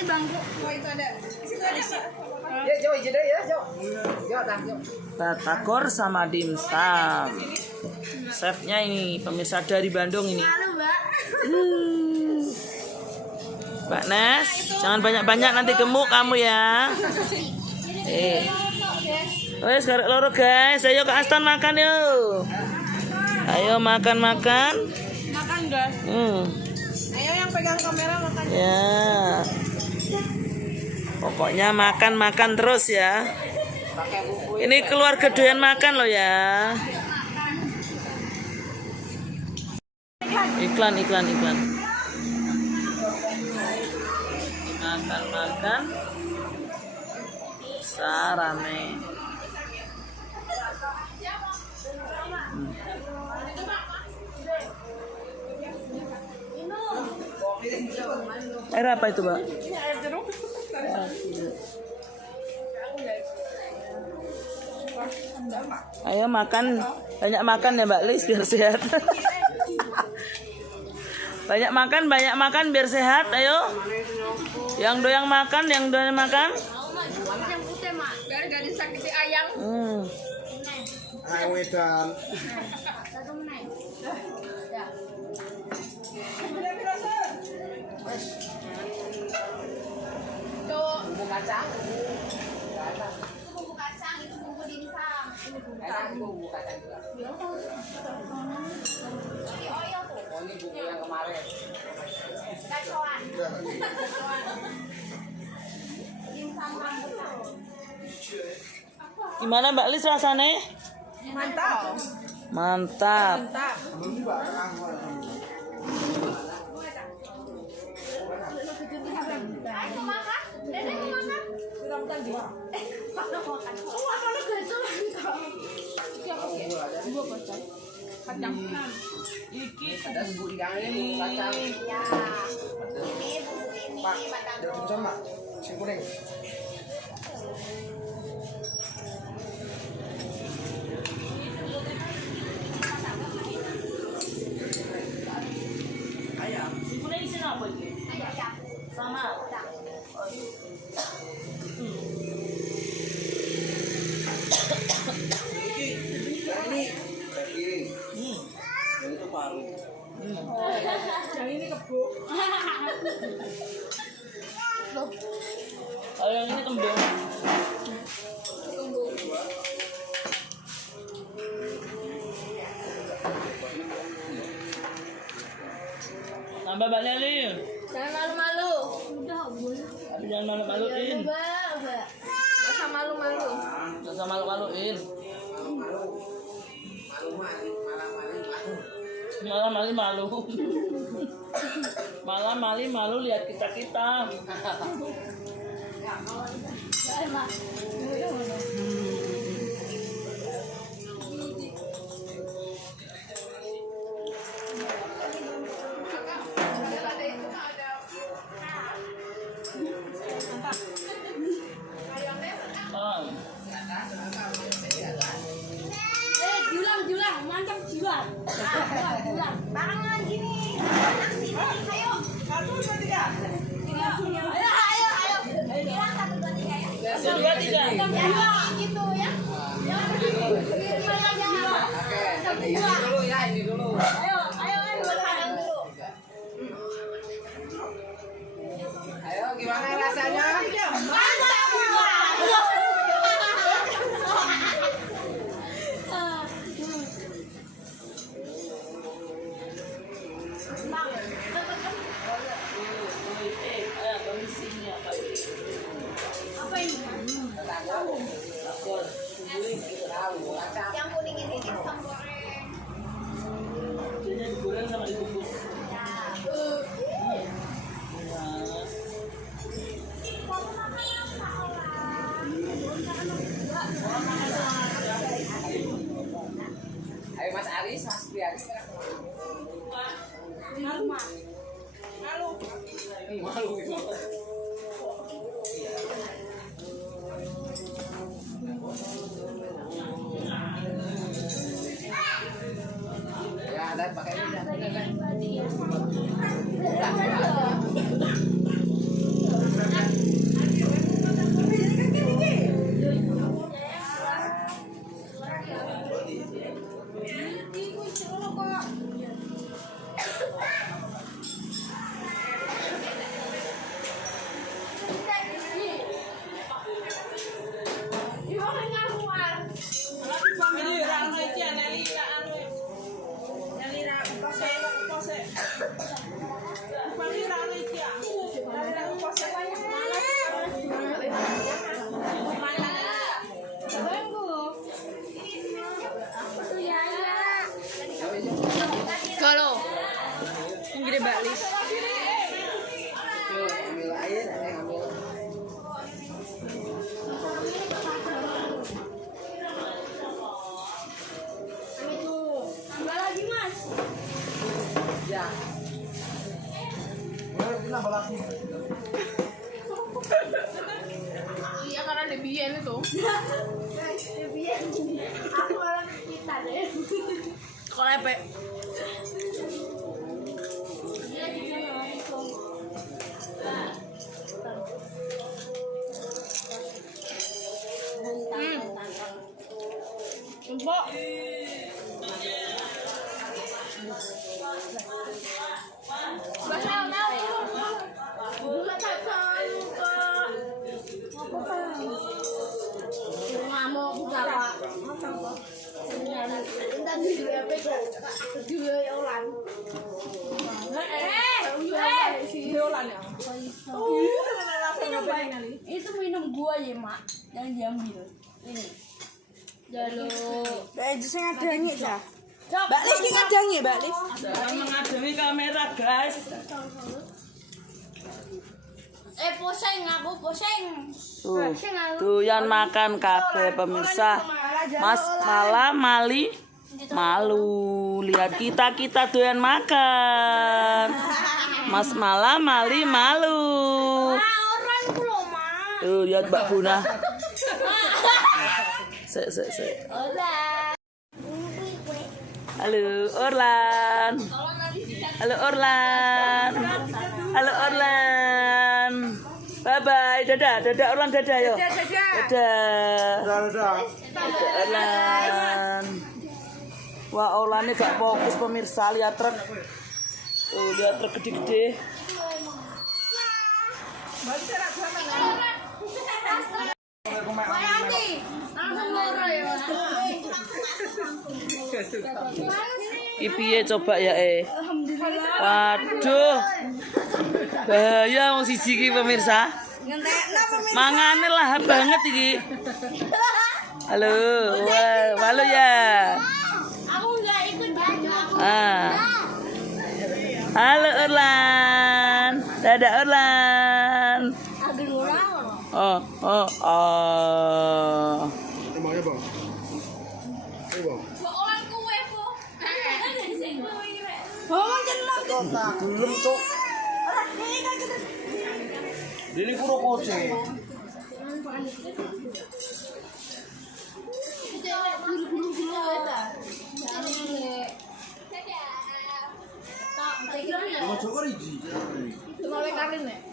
Ini bangku. Oh itu ada. Situ ada sih. Ya, Jo, ije deh ya, Jo. Jo, dah, Jo. Batagor sama dimsum. Chefnya ini pemirsa dari Bandung ini. Halo, Mbak. Mbak Nes, jangan banyak-banyak nanti gemuk kamu ya. Wes sekarang loro guys, ayo ke Aston makan yuk. Ayo makan. Makan, guys. Ayo yang pegang kamera makan. Ya. Pokoknya makan terus ya. Ini keluarga doyan makan loh ya. Iklan. Makan. Bisa rame. Air apa itu, Mbak? Air jeruk. Ayo makan, banyak makan ya Mbak Lis biar sehat. Banyak makan biar sehat. Ayo. Yang doyan makan. Yang putih, Mak. Biar gak disakiti ayam. Ayo wedan. Satu menit. Ya. Tuh, bumbu kacang. Itu bumbu kacang, itu bumbu dimsum. Ini bumbu kacang. Bumbu kacang juga. Ini oil tuh. Oh, ini bumbu yang kemarin. Kacoan. Dimsum rambut. Gimana Mbak Lis rasanya? Mantap. Ayo makan. Dede mau makan. Kacang. Ada bumbu ikannya, bumbu kacang. Ya. Ini bumbu ini Pak, batang. ada dimsum, Pak. Sing kuning. Ini isinya apa ini? Ayam. Sama. Ini piring. Yang itu paru. Yang ini kebo. Kalau yang ini kembung. Tambah Mbak Leli. Jangan malu-malu. Udah, boleh. Tapi jangan malu-maluin. Mbak. Gak usah malu-malu. Jangan usah malu-maluin. Malah mali malu. Malah mali malu lihat kita. Julang, mantap julang. Julang. Barengan gini. Enak sini. Ayo. 1, 2, 3. Ayo. Bilang 1, 2, 3 ya. 1, 2, 3. Ya, gitu ya. Jangan begini. Oke, ini dulu ya, ini dulu. Ayo, makan dulu. Ayo, gimana rasanya? Mantap. Apa ini? Yang kuning ini dimsum goreng. Jadi digoreng sama dikukus. Ya. Ayo Mas Aris, Mas Priani. Malu. Ya, ada pakai ini. Iya karena Debian itu. Debian. Aku malah kita deh. Kok lepek? Iya di sana langsung. Empok. Bahasa tahu. Juga tak tahu kok. Ngamuk berapa? Entar di apa itu? Di Yolan. Yolan ya? Itu minum gua ya, Mak. Yang diambil. Ini. Jalur. Jusnya ngadangi ya. Mbak Lis ki ngadangi, Mbak Lis. Jangan mengadangi kamera, guys. Poseng aku poseng. Tuh yang makan kabeh pemirsa. Mas Mala Mali malu. Lihat kita doyan makan. Mas Mala Mali malu. Orang kulo, Mak. Tuh lihat Mbak Buna. Se. Hola. Halo Orlan. Halo Orlan. Halo Orlan. Bye bye. Dadah Orlan dadah yo. Dadah. Orlan. Wah Orlannya gak fokus pemirsa, lihat truk. Lihat truk gede-gede. Piye coba ya Waduh. Bahaya wong siji iki pemirsa. Mangane lahap banget iki. Halo. Wah, malu ya. Aku enggak ikut jajan. Halo Orlan. Dadah Orlan. Ada orang. Oh. Emangnya bang? Bang. Orang kue po. Belum cok. Ini kuro koce. Mau cokor iji. Cuma karin ya.